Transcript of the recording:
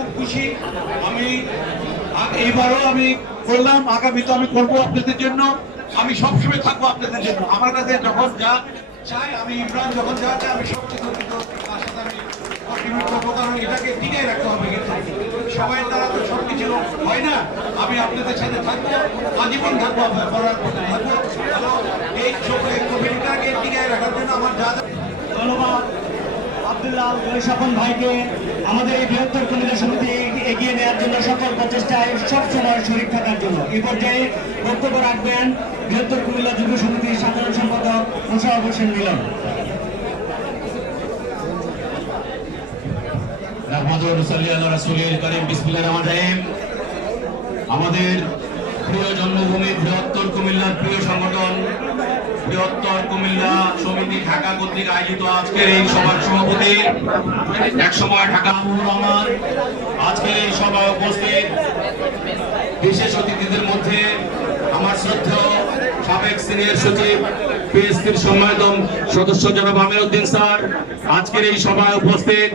খুব খুশি। আমি এইবারও আমি করলাম, আগামী তো আমি করবো আপনাদের জন্য। আমি সবসময় থাকবো আপনাদের জন্য। আমার কাছে যখন যা চাই, আমি ইমরান যখন যা চাই, আমি সব কিছু তার সাথে আমি কন্ট্রিবিউট করবো, কারণ এটাকে টিকাই রাখতে হবে। কিন্তু সবাই দ্বারা তো সব কিছু হয় না। আমি আপনাদের সাথে থাকবো, আজীবন থাকবো, থাকবো এই কমিটিটাকে টিকাই রাখার জন্য আমার যা। ধন্যবাদ আব্দুল্লাহ স্বপন ভাইকে আমাদের এই বৃহত্তর কমিটি সমিতি এগিয়ে নেওয়ার জন্য সকল প্রচেষ্টায় সবসময় শরীর থাকার জন্য। এই পর্যায়ে বক্তব্য রাখবেন বৃহত্তর কুমিল্লা যুব সমিতির সাধারণ সম্পাদক মোশাররফ হোসেন মিলন। আমাদের প্রিয় জন্মভূমি বৃহত্তর কুমিল্লার প্রিয় সংগঠন বৃহত্তর কুমিল্লা সমিতি ঢাকা কর্তৃক আয়োজিত আজকের এই সভার সভাপতি একসময় ঢাকা রহমান, আজকের এই সভায় উপস্থিত বিশেষ অতিথিদের মধ্যে আমার শ্রদ্ধেয় সাবেক সিনিয়র সচিব পিএসসির সম্মানিত সদস্য জনাব আমির উদ্দিন স্যার, আজকের এই সভায় উপস্থিত